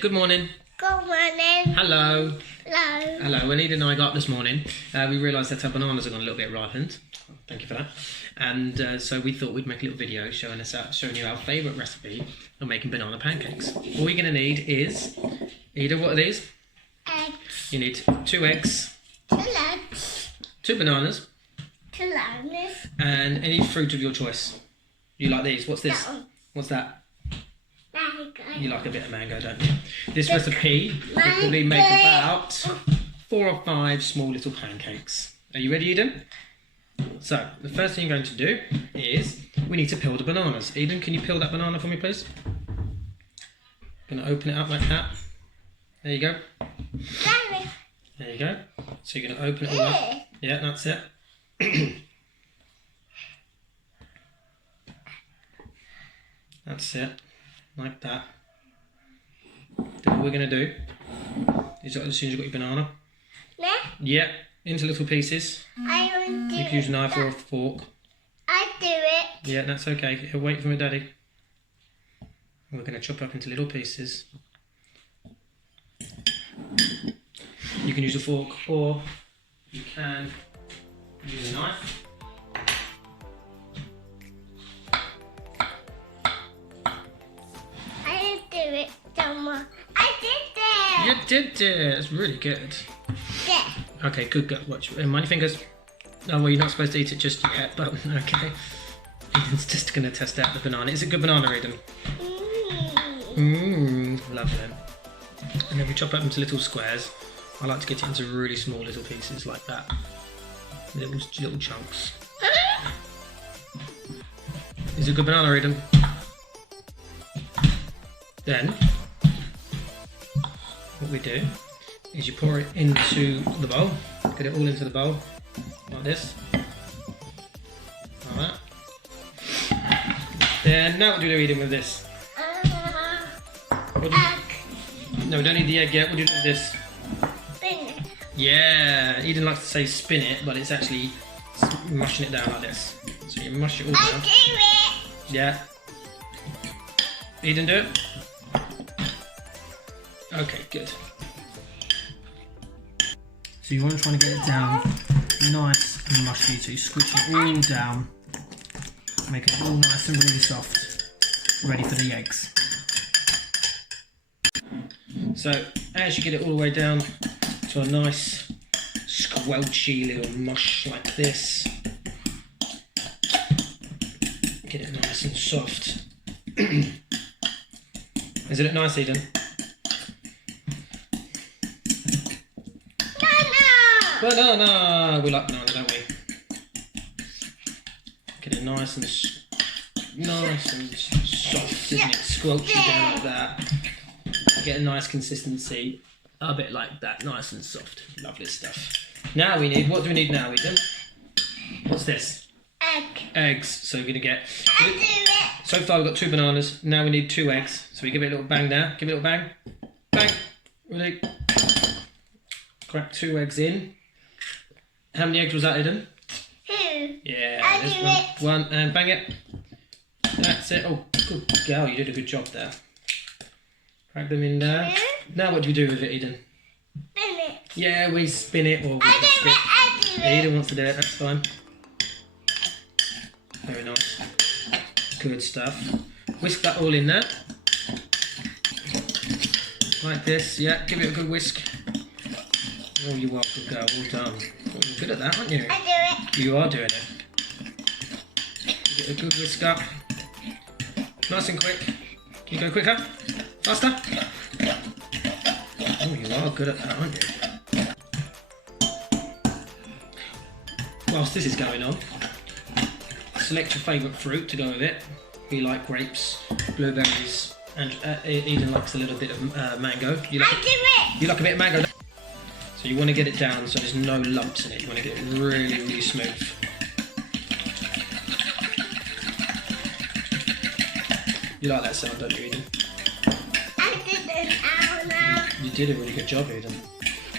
Good morning. Good morning. Hello. Hello. Hello. When Eden and I got up this morning, we realised that our bananas are gone a little bit ripened. Thank you for that. And so we thought we'd make a little video showing you our favourite recipe of making banana pancakes. All you're going to need is, Eden, what are these? Eggs. You need 2 eggs, 2 eggs. 2 bananas, 2 lemons. and any fruit of your choice. You like these? What's this? That one. What's that? Mango. You like a bit of mango, don't you? This recipe will probably make about 4 or 5 small little pancakes. Are you ready, Eden? So, the first thing you're going to do is we need to peel the bananas. Eden, can you peel that banana for me, please? Going to open it up like that. There you go. Daddy. There you go. So you're going to open it all up. Yeah, that's it. That's it. Like that. Then what we're going to do is, as soon as you've got your banana, yeah, into little pieces. I want to You can use a knife or a fork. I do it. Yeah, that's okay. He'll wait for me, Daddy. And we're going to chop up into little pieces. You can use a fork or you can use a knife. I do it, Mama. I did it. You did it. It's really good. Yeah. Okay, good. Go. Watch. Mind your fingers. Oh, well, you're not supposed to eat it just yet, but okay. Eden's just going to test out the banana. Is it good banana, Eden? Lovely. And then we chop up into little squares. I like to get it into really small little pieces like that. Little chunks. Is it good banana, Eden? Then, what we do is you pour it into the bowl. Get it all into the bowl, like this. Like that. Then, now what do we do, Eden, with this? Egg. No, we don't need the egg yet. What do you do with this? Spin it. Yeah, Eden likes to say spin it, but it's actually mushing it down like this. So you mush it all I down. do it. Yeah. Eden, do it. Okay, good. So you want to try and get it down nice and mushy, so you squish it all down. Make it all nice and really soft. Ready for the eggs. So as you get it all the way down to a nice squelchy little mush like this, get it nice and soft. Does it look nice, Eden? Banana! We like banana, don't we? Get it nice and soft, isn't it? Squelchy down like that. Get a nice consistency, a bit like that, nice and soft. Lovely stuff. Now we need, what do we need now, Eden? What's this? Egg. Eggs. So we're going to get, I do it. so far we've got 2 bananas, now we need 2 eggs. So we give it a little bang now, give it a little bang. Bang. Ready? Crack 2 eggs in. How many eggs was that, Eden? 2. Yeah, I there's do one. it. One, and bang it. That's it. Oh, good girl, you did a good job there. Crack them in there. 2. Now what do we do with it, Eden? Spin it. Yeah, we spin it or we I do whisk it. it. I do it. Eden wants to do it, that's fine. Very nice. Good stuff. Whisk that all in there. Like this, yeah, give it a good whisk. Oh, you are good girl, well done. Oh, you're good at that, aren't you? I do it. You are doing it. Give it a good whisk up. Nice and quick. Can you go quicker? Faster? Oh, you are good at that, aren't you? Whilst this is going on, select your favourite fruit to go with it. We like grapes, blueberries, and Eden likes a little bit of mango. I do it. You like a bit of mango? So you want to get it down so there's no lumps in it. You want to get it really, really smooth. You like that sound, don't you, Eden? I did it now. You did a really good job, Eden.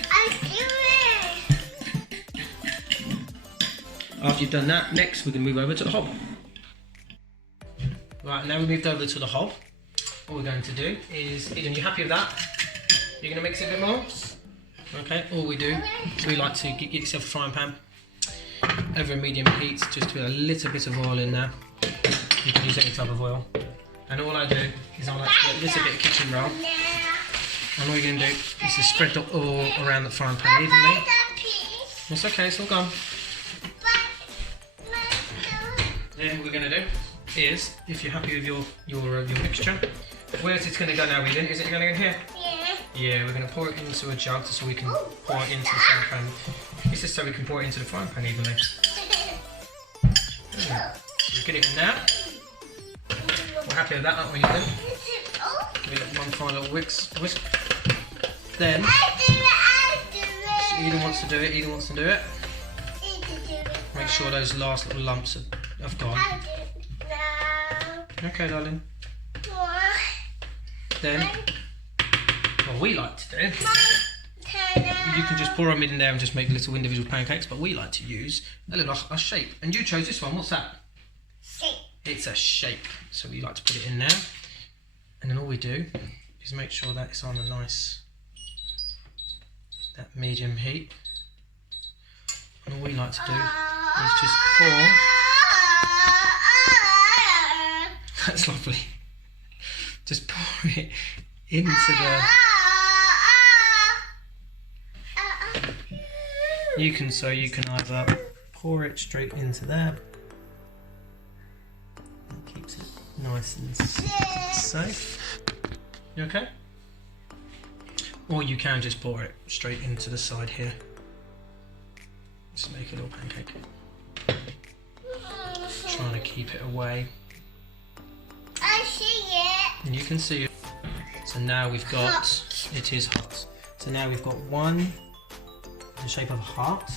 I do it. After you've done that, next we can move over to the hob. Right, now we moved over to the hob. all we're going to do is, Eden, you happy with that? You're going to mix it a bit more? Okay, all we do is we like to get yourself a frying pan over a medium heat, just to put a little bit of oil in there. You can use any type of oil. And all I do is I like to get a little bit of kitchen roll. And all you're going to do is just spread the oil around the frying pan evenly. It's okay, it's all gone. Then what we're going to do is, if you're happy with your mixture, where's it going to go now, Eden? Is it going to go in here? Yeah. Yeah, we're going to pour it into a jug so we can pour it into the frying pan. This is so we can pour it into the frying pan evenly. So get it in there. We're happy with that, aren't we, Eden? Give it one final whisk. Then, Eden wants to do it. Make sure those last little lumps have gone. Okay, darling. Then, what we like to do, you can just pour them in there and just make little individual pancakes, but we like to use a shape. And you chose this one, what's that? Shape. It's a shape, so we like to put it in there. And then all we do is make sure that it's on a nice, that medium heat. And all we like to do is just pour. That's lovely. Just pour it into the. You can either pour it straight into there. That keeps it nice and safe. You okay? Or you can just pour it straight into the side here. Just make a little pancake. Trying to keep it away. I see it. And you can see it. So now we've got, it is hot. So now we've got one in the shape of a heart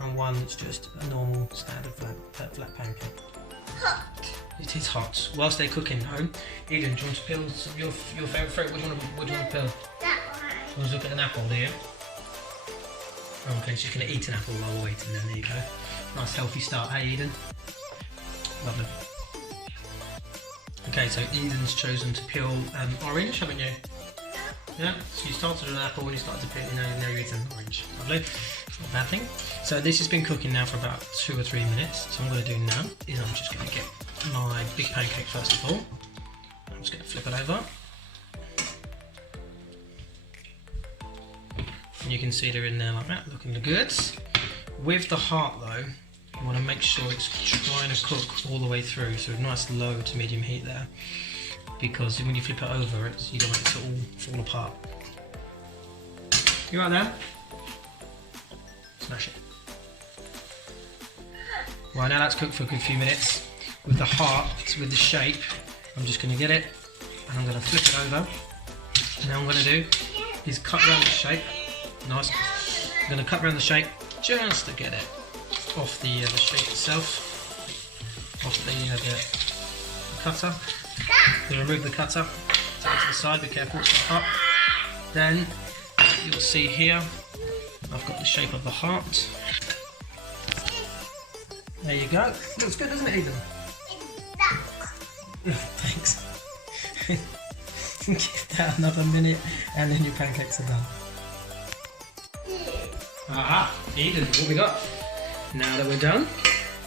and one that's just a normal standard flat pancake. Hot. It is hot. Whilst they're cooking home, Eden, do you want to peel some, your favourite fruit? What do you want to peel? That one. You want to look at an apple, do you? Okay, she's going to eat an apple while we're waiting then, there you go. Nice healthy start, hey Eden? Lovely. Okay, so Eden's chosen to peel orange, haven't you? Yeah, so you started with an apple when you started to peel, now you're eating orange. Lovely, it's not a bad thing. So this has been cooking now for about 2 or 3 minutes. So what I'm going to do now is I'm just going to get my big pancake first of all. I'm just going to flip it over. And you can see they're in there like that, looking good. With the heart though, you want to make sure it's trying to cook all the way through, so a nice low to medium heat there, because when you flip it over, you don't want it to all fall apart. You right there? Smash it. Right, now that's cooked for a good few minutes. With the heart, with the shape, I'm just going to get it and I'm going to flip it over. And now what I'm going to do is cut around the shape. Nice. I'm going to cut around the shape just to get it off the shape itself, off the cutter. Then remove the cutter, take it to the side, be careful, it's not hot. Then you'll see here, I've got the shape of the heart. There you go. Looks good, doesn't it, Eden? Thanks. Give that another minute and then your pancakes are done. Aha! Eden, what we got? Now that we're done,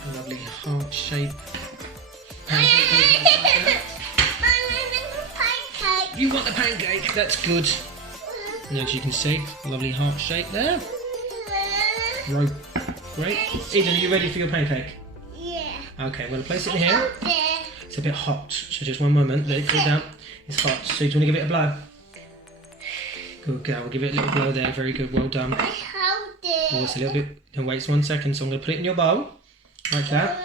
a lovely heart shape pancake. You want the pancake, that's good. And as you can see, a lovely heart shape there. Right. Great. Eden, are you ready for your pancake? Yeah. Okay, I'm going to place it in here. It's a bit hot, so just one moment, let it cool down. It's hot, so do you want to give it a blow? Good girl, we'll give it a little blow there, very good, well done. I hold it. Oh, it's a little bit, and wait 1 second, so I'm going to put it in your bowl, like that.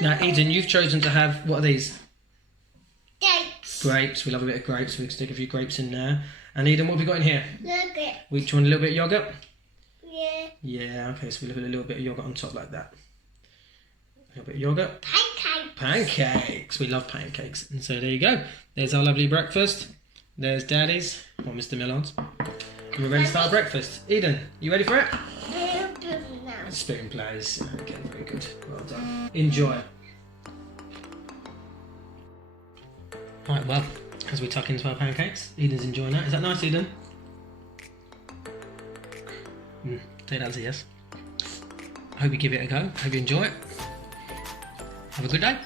Now Eden, you've chosen to have, what are these? Grapes. Grapes, we love a bit of grapes, so we can stick a few grapes in there. And Eden, what have we got in here? Yogurt. Do you want a little bit of yoghurt? Yeah. Yeah, okay, so we'll put a little bit of yoghurt on top like that. A little bit of yoghurt. Pancakes. Pancakes, we love pancakes. And so there you go. There's our lovely breakfast. There's Daddy's, or Mr. Millard's. And we're ready to start our breakfast. Eden, you ready for it? Spoon plays. Okay, very good. Well done. Enjoy. Right, well, as we tuck into our pancakes. Eden's enjoying that. Is that nice, Eden? Say that's a yes. I hope you give it a go. Hope you enjoy it. Have a good day.